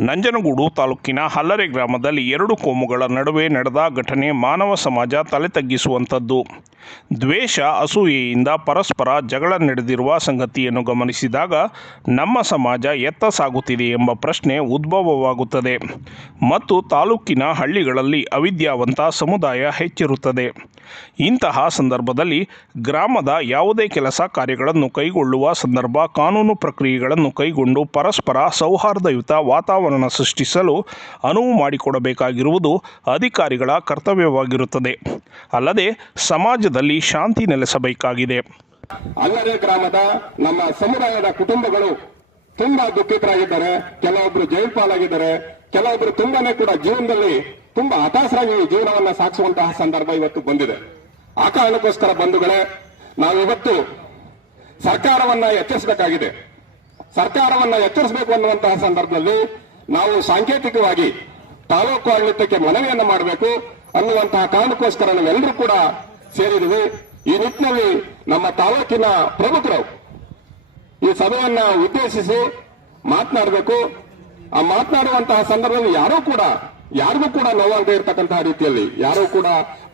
ನಂಜನಗೂಡು ತಾಲೂಕಿನ ಹಲ್ಲರೆ ಗ್ರಾಮದಲ್ಲಿ ಎರಡು ಕೋಮುಗಳ ನಡುವೆ ನಡೆದ ಘಟನೆ ಮಾನವ ಸಮಾಜ ತಲೆ ತಗ್ಗಿಸುವಂಥದ್ದು ದ್ವೇಷ, ಅಸೂಯೆಯಿಂದ ಪರಸ್ಪರ ಜಗಳ ನಡೆದಿರುವ ಸಂಗತಿಯನ್ನು ಗಮನಿಸಿದಾಗ ನಮ್ಮ ಸಮಾಜ ಎತ್ತ ಸಾಗುತ್ತಿದೆ ಎಂಬ ಪ್ರಶ್ನೆ ಉದ್ಭವವಾಗುತ್ತದೆ. ಮತ್ತು ತಾಲೂಕಿನ ಹಳ್ಳಿಗಳಲ್ಲಿ ಅವಿದ್ಯಾವಂತ ಸಮುದಾಯ ಹೆಚ್ಚಿರುತ್ತದೆ. ಇಂತಹ ಸಂದರ್ಭದಲ್ಲಿ ಗ್ರಾಮದ ಯಾವುದೇ ಕೆಲಸ ಕಾರ್ಯಗಳನ್ನು ಕೈಗೊಳ್ಳುವ ಸಂದರ್ಭ, ಕಾನೂನು ಪ್ರಕ್ರಿಯೆಗಳನ್ನು ಕೈಗೊಂಡು ಪರಸ್ಪರ ಸೌಹಾರ್ದಯುತ ವಾತಾವರಣ ಸೃಷ್ಟಿಸಲು ಅನುವು ಮಾಡಿಕೊಡಬೇಕಾಗಿರುವುದು ಅಧಿಕಾರಿಗಳ ಕರ್ತವ್ಯವಾಗಿರುತ್ತದೆ. ಅಲ್ಲದೆ ಸಮಾಜದಲ್ಲಿ ಶಾಂತಿ ನೆಲೆಸಬೇಕಾಗಿದೆ. ಅಲ್ಲದೆ ಗ್ರಾಮದ ನಮ್ಮ ಸಮುದಾಯದ ಕುಟುಂಬಗಳು ತುಂಬಾ ದುಃಖಿತರಾಗಿದ್ದಾರೆ. ಕೆಲವೊಬ್ರು ಜೈಲ್ ಪಾಲಾಗಿದ್ದಾರೆ. ಕೆಲವೊಬ್ರು ತುಂಬಾನೇ ಕೂಡ ಜೀವನದಲ್ಲಿ ತುಂಬಾ ಹತಾಶರಾಗಿ ಜೀವನವನ್ನ ಸಾಗಿಸುವಂತಹ ಸಂದರ್ಭ ಇವತ್ತು ಬಂದಿದೆ. ಆ ಕಾರಣಕ್ಕೋಸ್ಕರ ಬಂಧುಗಳೇ, ನಾವಿವತ್ತು ಸರ್ಕಾರವನ್ನ ಎಚ್ಚರಿಸಬೇಕಾಗಿದೆ. ಸರ್ಕಾರವನ್ನ ಎಚ್ಚರಿಸಬೇಕು ಅನ್ನುವಂತಹ ಸಂದರ್ಭದಲ್ಲಿ ನಾವು ಸಾಂಕೇತಿಕವಾಗಿ ತಾಲೂಕು ಆಡಳಿತಕ್ಕೆ ಮನವಿಯನ್ನು ಮಾಡಬೇಕು ಅನ್ನುವಂತಹ ಕಾರಣಕ್ಕೋಸ್ಕರ ನಾವೆಲ್ಲರೂ ಕೂಡ ಸೇರಿದ್ದೀವಿ. ಈ ನಿಟ್ಟಿನಲ್ಲಿ ನಮ್ಮ ತಾಲೂಕಿನ ಪ್ರಮುಖರು ಈ ಸಭೆಯನ್ನ ಉದ್ದೇಶಿಸಿ ಮಾತನಾಡಬೇಕು. ಆ ಮಾತನಾಡುವಂತಹ ಸಂದರ್ಭದಲ್ಲಿ ಯಾರೂ ಕೂಡ ಯಾರಿಗೂ ಕೂಡ ನೋವಾಗದೇ ಇರತಕ್ಕಂತಹ ರೀತಿಯಲ್ಲಿ, ಯಾರು ಕೂಡ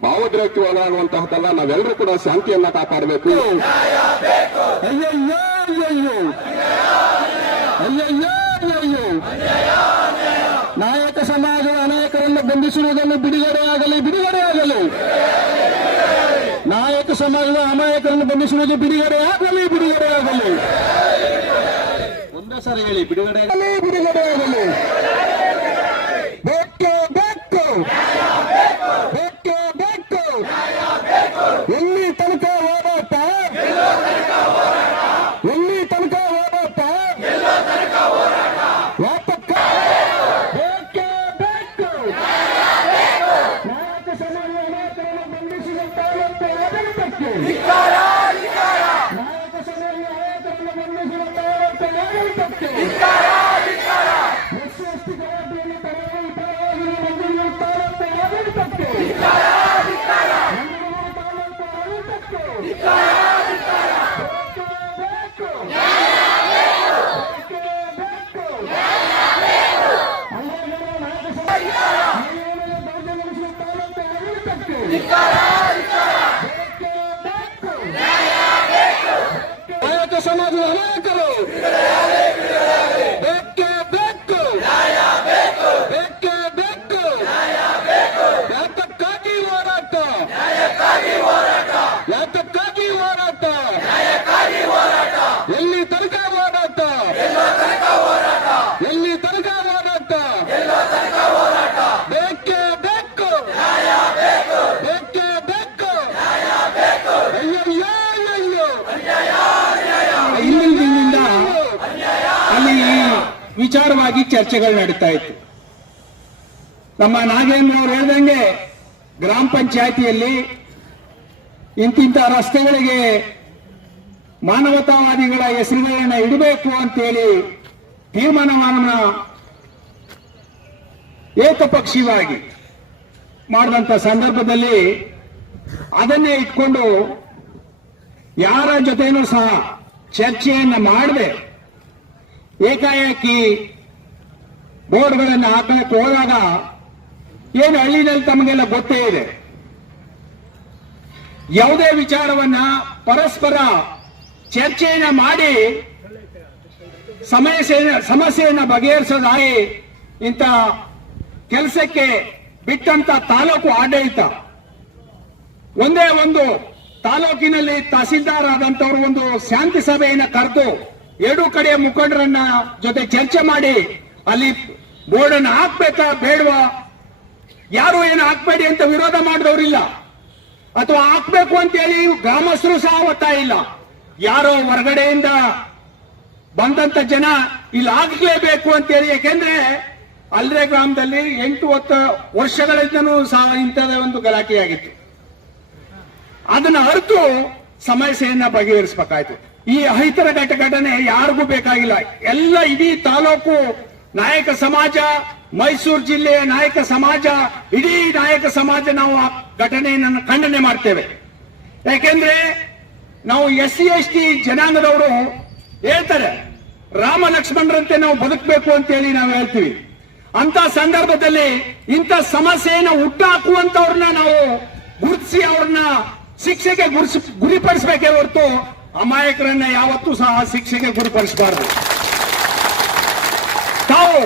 ಭಾವೋದ್ರಕ್ಕೆ ಒಳಗಾಗುವಂತಹದ್ದಲ್ಲ, ನಾವೆಲ್ಲರೂ ಕೂಡ ಶಾಂತಿಯನ್ನ ಕಾಪಾಡಬೇಕು. ನಾಯಕ ಸಮಾಜದ ಅನೇಕರನ್ನು ಬಂಧಿಸಿರುವುದನ್ನು ಬಿಡುಗಡೆ ಆಗಲಿ ನಾಯಕ ಸಮಾಜದ ಅಮಾಯಕರನ್ನು ಬಂಧಿಸುವುದು ಬಿಡುಗಡೆ ಆಗಲಿ ಒಂದೇ ಸಾರಿ ಹೇಳಿ ಬಿಡುಗಡೆಯಾಗಲಿ ಬಿಡುಗಡೆಯಾಗಲಿ ಬೇಕು ಬೇಕು ಬೇಕು ಬೇಕು ಎಲ್ಲಿ ತನಕ ಹೋರಾಟ ಎಲ್ಲಿ ತನಕ ಹೋರಾಟ ವ್ಯಾಪಕ ಬೇಕೇ ಬೇಕು ನಾಯಕ ಸಮಾಜ ಅನೇಕರನ್ನು ಬಂಧಿಸಿದ ತಾಲೂಕು ಆಡಳಿತಕ್ಕೆ ನಾಯಕ ಸಮಾಜ ಅನೇಕರನ್ನು ಬಂಧಿಸಿದ ತಾಲೂಕು ಆಡಳಿತಕ್ಕೆ ಎಸ್ ಎಸ್ ಟಿ ಗಲಾಟೆಯನ್ನು ತರಲು ಪರವಾಗಿರುವ ಮಂಗಳೂರು ತಾಲೂಕು ಆಡಳಿತಕ್ಕೆ ಮಂಗಳೂರು ತಾಲೂಕು ಆಡಳಿತಕ್ಕೆ ಬೇಕು ನಾಯಕ ಸಮಾಜದ ಅನೇಕರು ಬೇಕೇ ಬೇಕು ಬೇಕೇ ಬೇಕು ಯಾತಕ್ಕಾಗಿ ಹೋರಾಟ ಯಾತಕ್ಕಾಗಿ ಹೋರಾಟ ಎಲ್ಲಿ ತನಕ ಹೋರಾಟ ಎಲ್ಲಿ ತನಕ ಹೋರಾಟ ಬೇಕೇ ಬೇಕು ಬೇಕೇ ಬೇಕು ಅಯ್ಯಯ್ಯೋ ಅಯ್ಯಯ್ಯೋ ಇಲ್ಲಿಂದ ಇಲ್ಲಿಂದ ಅಲ್ಲಿ ವಿಚಾರವಾಗಿ ಚರ್ಚೆಗಳು ನಡೀತಾ ಇತ್ತು. ನಮ್ಮ ನಾಗೇಂದ್ರ ಅವರು ಹೇಳ್ದಂಗೆ ಗ್ರಾಮ ಪಂಚಾಯತಿಯಲ್ಲಿ ಇಂತಿಂತ ರಸ್ತೆಗಳಿಗೆ ಮಾನವತಾವಾದಿಗಳ ಹೆಸರುಗಳನ್ನ ಇಡಬೇಕು ಅಂತೇಳಿ ತೀರ್ಮಾನವನ್ನ ಏಕಪಕ್ಷೀಯವಾಗಿ ಮಾಡಿದಂತ ಸಂದರ್ಭದಲ್ಲಿ ಅದನ್ನೇ ಇಟ್ಕೊಂಡು ಯಾರ ಜೊತೆಯೂ ಸಹ ಚರ್ಚೆಯನ್ನ ಮಾಡದೆ ಏಕಾಏಕಿ ಬೋರ್ಡ್ಗಳನ್ನು ಹಾಕಕ್ಕೆ ಹೋದಾಗ ಏನು ಹಳ್ಳಿನಲ್ಲಿ ತಮಗೆಲ್ಲ ಗೊತ್ತೇ ಇದೆ. ಯಾವುದೇ ವಿಚಾರವನ್ನ ಪರಸ್ಪರ ಚರ್ಚೆಯನ್ನ ಮಾಡಿ ಸಮಸ್ಯೆ ಸಮಸ್ಯೆಯನ್ನ ಬಗೆಹರಿಸೋದಾಗಿ ಇಂಥ ಕೆಲಸಕ್ಕೆ ಬಿಟ್ಟಂತ ತಾಲೂಕು ಆಡಳಿತ. ಒಂದೇ ಒಂದು ತಾಲೂಕಿನಲ್ಲಿ ತಹಸೀಲ್ದಾರ್ ಆದಂತವರು ಒಂದು ಶಾಂತಿ ಸಭೆಯನ್ನ ಕರೆದು ಎರಡೂ ಕಡೆಯ ಮುಖಂಡರನ್ನ ಜೊತೆ ಚರ್ಚೆ ಮಾಡಿ ಅಲ್ಲಿ ಬೋರ್ಡ್ ಅನ್ನು ಹಾಕ್ಬೇಕಾ ಬೇಡವಾ? ಯಾರು ಏನು ಹಾಕ್ಬೇಡಿ ಅಂತ ವಿರೋಧ ಮಾಡಿದವರಿಲ್ಲ. ಅಥವಾ ಹಾಕ್ಬೇಕು ಅಂತೇಳಿ ಗ್ರಾಮಸ್ಥರು ಸಹ ಒತ್ತಾಯ ಇಲ್ಲ. ಯಾರೋ ಹೊರಗಡೆಯಿಂದ ಬಂದಂತ ಜನ ಇಲ್ಲಿ ಆಗ್ಲೇಬೇಕು ಅಂತ ಹೇಳಿ ಯಾಕೆಂದ್ರೆ ಅಲ್ರೆ ಗ್ರಾಮದಲ್ಲಿ ಎಂಟು ಹತ್ತು ವರ್ಷಗಳಿಂದನೂ ಸಹ ಇಂಥದೇ ಒಂದು ಗಲಾಟೆಯಾಗಿತ್ತು. ಅದನ್ನ ಅರಿತು ಸಮಸ್ಯೆಯನ್ನ ಬಗೆಹರಿಸಬೇಕಾಯ್ತು. ಈ ಅಹಿತರ ಘಟ ಘಟನೆ ಯಾರಿಗೂ ಬೇಕಾಗಿಲ್ಲ. ಎಲ್ಲ ಇಡೀ ತಾಲೂಕು ನಾಯಕ ಸಮಾಜ, ಮೈಸೂರು ಜಿಲ್ಲೆಯ ನಾಯಕ ಸಮಾಜ, ಇಡೀ ನಾಯಕ ಸಮಾಜ ನಾವು ಆ ಘಟನೆಯನ್ನು ಖಂಡನೆ ಮಾಡ್ತೇವೆ. ಯಾಕೆಂದ್ರೆ ನಾವು ಎಸ್ ಸಿ, ಎಸ್ ಟಿ ಜನಾಂಗದವರು ಹೇಳ್ತಾರೆ, ರಾಮ ಲಕ್ಷ್ಮಣರಂತೆ ನಾವು ಬದುಕಬೇಕು ಅಂತೇಳಿ ನಾವು ಹೇಳ್ತೀವಿ. ಅಂತ ಸಂದರ್ಭದಲ್ಲಿ ಇಂಥ ಸಮಸ್ಯೆಯನ್ನು ಹುಟ್ಟಾಕುವಂತವ್ರನ್ನ ನಾವು ಗುರುತಿಸಿ ಅವ್ರನ್ನ ಶಿಕ್ಷೆಗೆ ಗುರಿಪಡಿಸಬೇಕೇ ಹೊರತು ಅಮಾಯಕರನ್ನ ಯಾವತ್ತೂ ಸಹ ಶಿಕ್ಷೆಗೆ ಗುರಿಪಡಿಸಬಾರದು. ತಾವು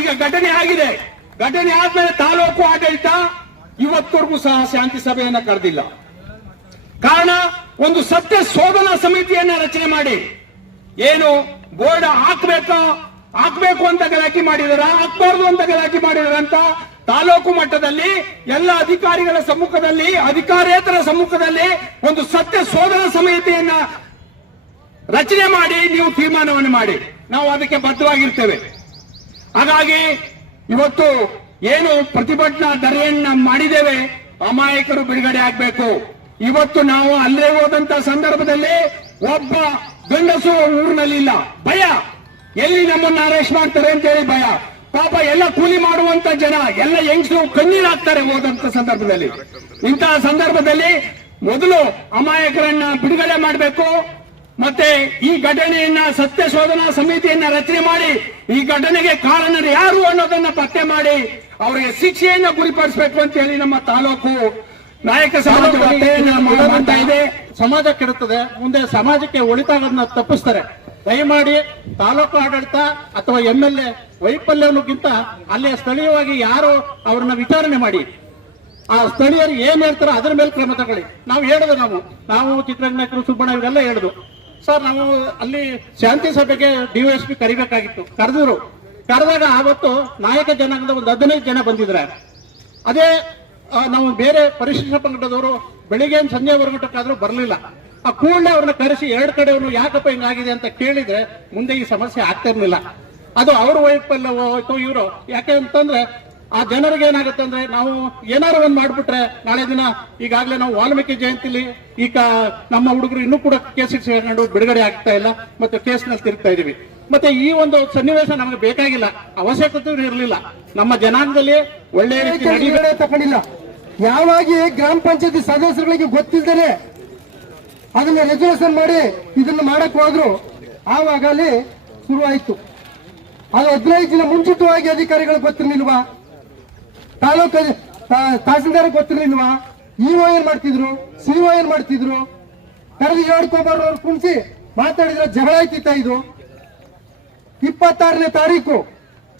ಈಗ ಘಟನೆ ಆಗಿದೆ. ಘಟನೆ ಆದ್ಮೇಲೆ ತಾಲೂಕು ಆಡಳಿತ ಇವತ್ತವರೆಗೂ ಸಹ ಶಾಂತಿ ಸಭೆಯನ್ನ ಕರೆದಿಲ್ಲ. ಕಾರಣ ಒಂದು ಸತ್ಯ ಶೋಧನಾ ಸಮಿತಿಯನ್ನ ರಚನೆ ಮಾಡಿ. ಏನು ಬೋರ್ಡ್ ಹಾಕ್ಬೇಕಾ? ಹಾಕ್ಬೇಕು ಅಂತ ಗಲಾಟೆ ಮಾಡಿದಾರ? ಹಾಕ್ಬಾರ್ದು ಅಂತ ಗಲಾಟೆ ಮಾಡಿದಾರ ಅಂತ ತಾಲೂಕು ಮಟ್ಟದಲ್ಲಿ ಎಲ್ಲ ಅಧಿಕಾರಿಗಳ ಸಮ್ಮುಖದಲ್ಲಿ, ಅಧಿಕಾರೇತರ ಸಮ್ಮುಖದಲ್ಲಿ ಒಂದು ಸತ್ಯ ಶೋಧನಾ ಸಮಿತಿಯನ್ನ ರಚನೆ ಮಾಡಿ, ನೀವು ತೀರ್ಮಾನವನ್ನು ಮಾಡಿ. ನಾವು ಅದಕ್ಕೆ ಬದ್ಧವಾಗಿರ್ತೇವೆ. ಹಾಗಾಗಿ ಇವತ್ತು ಏನು ಪ್ರತಿಭಟನಾ ಧರೆಯನ್ನ ಮಾಡಿದ್ದೇವೆ, ಅಮಾಯಕರು ಬಿಡುಗಡೆ ಆಗ್ಬೇಕು. ಇವತ್ತು ನಾವು ಅಲ್ಲೇ ಹೋದಂತ ಸಂದರ್ಭದಲ್ಲಿ ಒಬ್ಬ ಗಂಡಸು ಊರಿನಲ್ಲಿ ಇಲ್ಲ. ಭಯ! ಎಲ್ಲಿ ನಮ್ಮನ್ನ ಅರೆಸ್ಟ್ ಮಾಡ್ತಾರೆ ಅಂತ ಹೇಳಿ ಭಯ. ಪಾಪ ಎಲ್ಲ ಕೂಲಿ ಮಾಡುವಂತ ಜನ, ಎಲ್ಲ ಹೆಂಗಸು ಕಣ್ಣೀರಾಗ್ತಾರೆ ಹೋದಂತ ಸಂದರ್ಭದಲ್ಲಿ. ಇಂತಹ ಸಂದರ್ಭದಲ್ಲಿ ಮೊದಲು ಅಮಾಯಕರನ್ನ ಬಿಡುಗಡೆ ಮಾಡಬೇಕು ಮತ್ತೆ ಈ ಘಟನೆಯನ್ನ ಸತ್ಯ ಶೋಧನಾ ಸಮಿತಿಯನ್ನ ರಚನೆ ಮಾಡಿ ಈ ಘಟನೆಗೆ ಕಾರಣರು ಯಾರು ಅನ್ನೋದನ್ನ ಪತ್ತೆ ಮಾಡಿ ಅವರಿಗೆ ಶಿಕ್ಷೆಯನ್ನ ಗುರಿಪಡಿಸಬೇಕು ಅಂತ ಹೇಳಿ ನಮ್ಮ ತಾಲೂಕು ನಾಯಕ ಸಮಾಜ ಇದೆ ಸಮಾಜ ಕೆಡುತ್ತದೆ. ಮುಂದೆ ಸಮಾಜಕ್ಕೆ ಒಳಿತಾಗೋದನ್ನ ತಪ್ಪಿಸ್ತಾರೆ. ದಯಮಾಡಿ ತಾಲೂಕು ಆಡಳಿತ ಅಥವಾ ಎಂ ಎಲ್ ಎ ವೈಫಲ್ಯಕ್ಕಿಂತ ಅಲ್ಲಿ ಸ್ಥಳೀಯವಾಗಿ ಯಾರು ಅವ್ರನ್ನ ವಿಚಾರಣೆ ಮಾಡಿ. ಆ ಸ್ಥಳೀಯರು ಏನ್ ಹೇಳ್ತಾರೋ ಅದ್ರ ಮೇಲೆ ಕ್ರಮ ತಗೊಳ್ಳಿ. ನಾವು ಹೇಳುದು ನಾವು. ನಾವು ಚಿತ್ರನಾಯಕರು ಸುಬ್ಬಣ್ಣ ಇವರೆಲ್ಲ ಹೇಳುದು ಸರ್, ನಾವು ಅಲ್ಲಿ ಶಾಂತಿ ಸಭೆಗೆ ಡಿವೈಎಸ್ಪಿ ಕರಿಬೇಕಾಗಿತ್ತು. ಕರೆದ್ರು. ಕರೆದಾಗ ಆವತ್ತು ನಾಯಕ ಜನಾಂಗದ ಒಂದು ಹದಿನೈದು ಜನ ಬಂದಿದ್ರೆ. ಅದೇ ನಾವು ಬೇರೆ ಪರಿಶಿಷ್ಟ ಪಂಗಡದವರು ಬೆಳಿಗ್ಗೆ ಸಂಜೆ ಹೊರಗಟ್ಟಕ್ಕಾದ್ರೂ ಬರಲಿಲ್ಲ. ಆ ಕೂಡಲೇ ಅವ್ರನ್ನ ಕರೆಸಿ ಎರಡು ಕಡೆಯವರು ಯಾಕಪ್ಪ ಹಿಂಗಾಗಿದೆ ಅಂತ ಕೇಳಿದ್ರೆ ಮುಂದೆ ಈ ಸಮಸ್ಯೆ ಆಗ್ತಿರ್ಲಿಲ್ಲ. ಅದು ಅವ್ರ ವೈಫಲ್ಯ ಹೋಯ್ತು ಇವರು? ಯಾಕೆ ಅಂತಂದ್ರೆ ಆ ಜನರಿಗೆ ಏನಾಗುತ್ತೆ ಅಂದ್ರೆ ನಾವು ಏನಾರು ಒಂದ್ ಮಾಡ್ಬಿಟ್ರೆ ನಾಳೆ ದಿನ ಈಗಾಗಲೇ ನಾವು ವಾಲ್ಮೀಕಿ ಜಯಂತಿಲಿ ಈಗ ನಮ್ಮ ಹುಡುಗರು ಇನ್ನೂ ಕೂಡ ಕೇಸ್ ಸೇರ್ಕೊಂಡು ಬಿಡುಗಡೆ ಆಗ್ತಾ ಇಲ್ಲ ಮತ್ತೆ ಕೇಸ್ನಲ್ಲಿ ತಿರುಗ್ತಾ ಇದೀವಿ. ಮತ್ತೆ ಈ ಒಂದು ಸನ್ನಿವೇಶ ನಮಗೆ ಬೇಕಾಗಿಲ್ಲ. ಅವಶ್ಯಕತೆ ಇರಲಿಲ್ಲ. ನಮ್ಮ ಜನಾಂಗದಲ್ಲಿ ಒಳ್ಳೆಯ ರೀತಿ ತಗೊಂಡಿಲ್ಲ? ಯಾವಾಗಿ ಗ್ರಾಮ ಪಂಚಾಯತಿ ಸದಸ್ಯರುಗಳಿಗೆ ಗೊತ್ತಿಲ್ಲದೆ ಅದನ್ನ ರೆಸಲ್ಯೂಷನ್ ಮಾಡಿ ಇದನ್ನ ಮಾಡಕ್ ಹೋದ್ರು ಆವಾಗ ಅಲ್ಲಿ ಶುರುವಾಯಿತು. ಅದು ಹದಿನೈದು ದಿನ ಮುಂಚಿತವಾಗಿ ಅಧಿಕಾರಿಗಳು ಗೊತ್ತಿರ್ಲಿಲ್ವಾ? ತಾಲೂಕು ತಹಸೀಲ್ದಾರ್ ಗೊತ್ತಿರ್ಲಿಲ್ವಾ? ಇಒ ಏನ್ ಮಾಡ್ತಿದ್ರು? ಸಿಒ ಏನ್ ಮಾಡ್ತಿದ್ರು? ಕರೆದು ಹೇಳ್ಕೊಬಾರ್ದವ್ರು ಕುಣಿಸಿ ಮಾತಾಡಿದ್ರೆ ಜಗಳ ಆಯ್ತಿತ್ತ ಇದು? ಇಪ್ಪತ್ತಾರನೇ ತಾರೀಕು,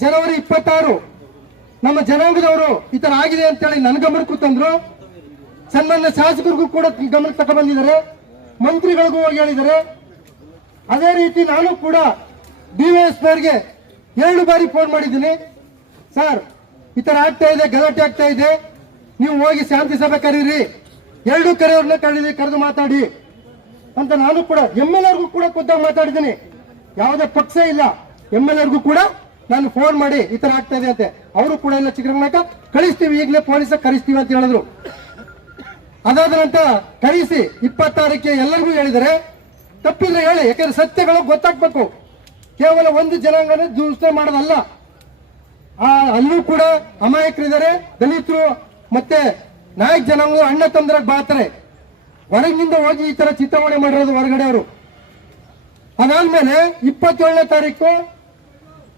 ಜನವರಿ ಇಪ್ಪತ್ತಾರು. ನಮ್ಮ ಜನಾಂಗದವರು ಈ ತರ ಆಗಿದೆ ಅಂತೇಳಿ ನನ್ನ ಗಮನಕ್ಕೂ ತಂದ್ರು. ಸನ್ಮಾನ್ಯ ಶಾಸಕರಿಗೂ ಕೂಡ ಗಮನಕ್ಕೆ ತಗೊಂಡ್ಬಂದಿದ್ದಾರೆ ಮಂತ್ರಿಗಳಿಗೂ ಹೋಗಿ ಹೇಳಿದ್ದಾರೆ. ಅದೇ ರೀತಿ ನಾನು ಕೂಡ ಡಿವೈಎಸ್ಪಿಯವರಿಗೆ ಎರಡು ಬಾರಿ ಫೋನ್ ಮಾಡಿದ್ದೀನಿ. ಸರ್ ಈ ತರ ಆಗ್ತಾ ಇದೆ, ಗಲಾಟೆ ಆಗ್ತಾ ಇದೆ. ನೀವು ಹೋಗಿ ಶಾಂತಿ ಸಭೆ ಕರೀರಿ. ಎರಡು ಕರೆಯವ್ರನ್ನ ಕರೀರಿ, ಕರೆದು ಮಾತಾಡಿ ಅಂತ ನಾನು ಕೂಡ ಎಂ ಎಲ್ ಎರ್ಗೂ ಕೂಡ ಖುದ್ದಾಗಿ ಮಾತಾಡಿದ್ದೀನಿ. ಯಾವುದೇ ಪಕ್ಷ ಇಲ್ಲ. ಎಂ ಎಲ್ ಎರ್ಗೂ ಕೂಡ ನಾನು ಫೋನ್ ಮಾಡಿ ಈ ತರ ಆಗ್ತಾ ಇದೆ ಅಂತೆ. ಅವರು ಕೂಡ ಎಲ್ಲ ಚಿಕ್ಕರಂಗನಾಯಕ, ಕಳಿಸ್ತೀವಿ, ಈಗಲೇ ಪೊಲೀಸ ಕರಿಸ್ತೀವಿ ಅಂತ ಹೇಳಿದ್ರು. ಅದಾದ ನಂತರ ಕಳಿಸಿ ಇಪ್ಪತ್ತಾರಕ್ಕೆ ಎಲ್ಲರಿಗೂ ಹೇಳಿದರೆ, ತಪ್ಪಿದ್ರೆ ಹೇಳಿ. ಯಾಕಂದ್ರೆ ಸತ್ಯಗಳು ಗೊತ್ತಾಗ್ಬೇಕು. ಕೇವಲ ಒಂದು ಜನಾಂಗನ ದೂಷಣೆ ಮಾಡೋದಲ್ಲ. ಆ ಅಲ್ಲೂ ಕೂಡ ಅಮಾಯಕರಿದ್ದಾರೆ. ದಲಿತರು ಮತ್ತೆ ನಾಯಕ್ ಜನಾಂಗ ಅಣ್ಣ ತಂದ್ರೆ ಬಾತಾರೆ ಹೊರಗಿನಿಂದ ಹೋಗಿ ಈ ತರ ಚಿಂತಾಮಣಿ ಮಾಡಿರೋದು ಹೊರಗಡೆ ಅವರು. ಅದಾದ್ಮೇಲೆ ಇಪ್ಪತ್ತೇಳನೇ ತಾರೀಕು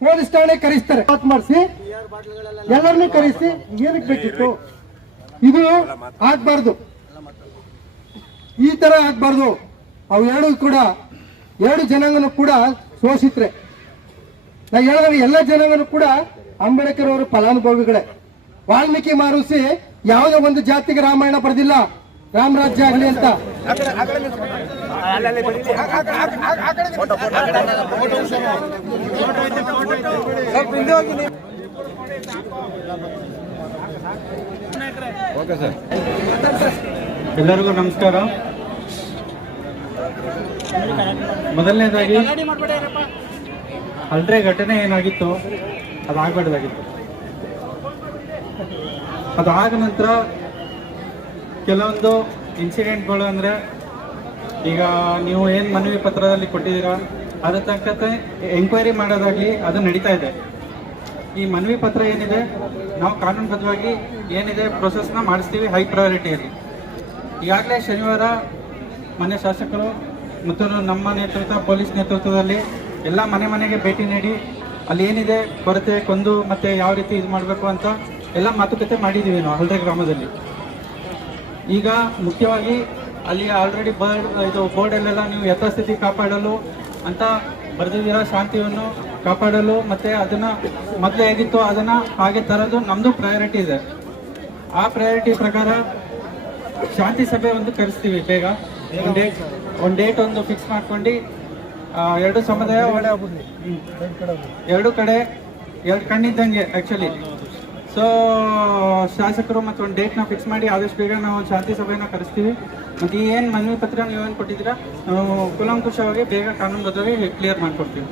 ಪೊಲೀಸ್ ಠಾಣೆ ಕರೆಸ್ತಾರೆ. ಮಾಡಿಸಿ. ಎಲ್ಲರನ್ನೂ ಕರೆಸಿ. ಏನಕ್ಕೆ ಬೇಕಿತ್ತು? ಇದು ಆಗ್ಬಾರ್ದು. ಈ ತರ ಆಗ್ಬಾರ್ದು. ಅವು ಎರಡು ಕೂಡ, ಎರಡು ಜನಾಂಗನು ಕೂಡ ಶೋಷಿತ್ರೆ. ನಾ ಹೇಳಿದಾಗ ಎಲ್ಲ ಜನಾಂಗನು ಕೂಡ ಅಂಬೇಡ್ಕರ್ ಅವರು ಫಲಾನುಭವಿಗಳೇ. ವಾಲ್ಮೀಕಿ ಮಾರುಸಿ ಯಾವುದೇ ಒಂದು ಜಾತಿಗೆ ರಾಮಾಯಣ ಬರೆದಿಲ್ಲ. ರಾಮರಾಜ್ಯ ಆಗಲಿ ಅಂತ. ಎಲ್ಲರಿಗೂ ನಮಸ್ಕಾರ. ಮೊದಲನೇದಾಗಿ ಅಲ್ರೆ ಘಟನೆ ಏನಾಗಿತ್ತು? ಅದು ಆಗ್ಬಾರ್ದಾಗಿತ್ತು. ಆದ ನಂತರ ಕೆಲವೊಂದು ಇನ್ಸಿಡೆಂಟ್ಗಳು ಅಂದರೆ ಈಗ ನೀವು ಏನು ಮನವಿ ಪತ್ರದಲ್ಲಿ ಕೊಟ್ಟಿದ್ದೀರಾ, ಅದರ ತಕ್ಕಂತೆ ಎಂಕ್ವೈರಿ ಮಾಡೋದಾಗ್ಲಿ ಅದು ನಡೀತಾ ಇದೆ. ಈ ಮನವಿ ಪತ್ರ ಏನಿದೆ, ನಾವು ಕಾನೂನುಬದ್ಧವಾಗಿ ಏನಿದೆ ಪ್ರೊಸೆಸ್ನ ಮಾಡಿಸ್ತೀವಿ ಹೈ ಪ್ರಯಾರಿಟಿಯಲ್ಲಿ ಈಗಾಗಲೇ ಶನಿವಾರ ಮನೆ ಶಾಸಕರು ಮತ್ತು ನಮ್ಮ ನೇತೃತ್ವ, ಪೊಲೀಸ್ ನೇತೃತ್ವದಲ್ಲಿ ಎಲ್ಲ ಮನೆ ಮನೆಗೆ ಭೇಟಿ ನೀಡಿ ಅಲ್ಲಿ ಏನಿದೆ, ಕೊರತೆ, ಕೊಂದು, ಮತ್ತೆ ಯಾವ ರೀತಿ ಇದು ಮಾಡಬೇಕು ಅಂತ ಎಲ್ಲ ಮಾತುಕತೆ ಮಾಡಿದ್ದೀವಿ ನಾವು ಹಲ್ದೆ ಗ್ರಾಮದಲ್ಲಿ. ಈಗ ಮುಖ್ಯವಾಗಿ ಅಲ್ಲಿ ಆಲ್ರೆಡಿ ಬರ್ಡ್ ಇದು ಬೋರ್ಡಲ್ಲೆಲ್ಲ ನೀವು ಯಥಾಸ್ಥಿತಿ ಕಾಪಾಡಲು ಅಂತ ಬರೆದಿದ್ದೀರಾ ಶಾಂತಿಯನ್ನು ಕಾಪಾಡಲು, ಮತ್ತೆ ಅದನ್ನ ಮೊದಲೇ ಹೇಗಿತ್ತು ಅದನ್ನ ಹಾಗೆ ತರೋದು ನಮ್ಮದು ಪ್ರಯಾರಿಟಿ ಇದೆ. ಆ ಪ್ರಯಾರಿಟಿ ಪ್ರಕಾರ ಶಾಂತಿ ಸಭೆ ಒಂದು ಕರೆಸ್ತೀವಿ ಬೇಗ. ಒಂದು ಡೇಟ್ ಒಂದು ಫಿಕ್ಸ್ ಮಾಡ್ಕೊಂಡು ಎರಡು ಸಮುದಾಯ ಒಳ್ಳೆ ಆಗ್ಬೋದು. ಎರಡು ಕಡೆ ಎರಡು ಕಣ್ಣಿದ್ದಂಗೆ ಆಕ್ಚುಲಿ ಸೊ ಶಾಸಕರು ಮತ್ತು ಒಂದು ಡೇಟ್ನ ಫಿಕ್ಸ್ ಮಾಡಿ ಆದಷ್ಟು ಬೇಗ ನಾವು ಶಾಂತಿ ಸಭೆನ ಕರೆಸ್ತೀವಿ. ಮತ್ತು ಏನು ಮನವಿ ಪತ್ರ ನೀವೇನು ಕೊಟ್ಟಿದ್ದೀರಾ? ನಾವು ಕೂಲಂಕುಷವಾಗಿ ಬೇಗ ಕಾನೂನುಬದ್ಧವಾಗಿ ಕ್ಲಿಯರ್ ಮಾಡ್ಕೊಡ್ತೀವಿ.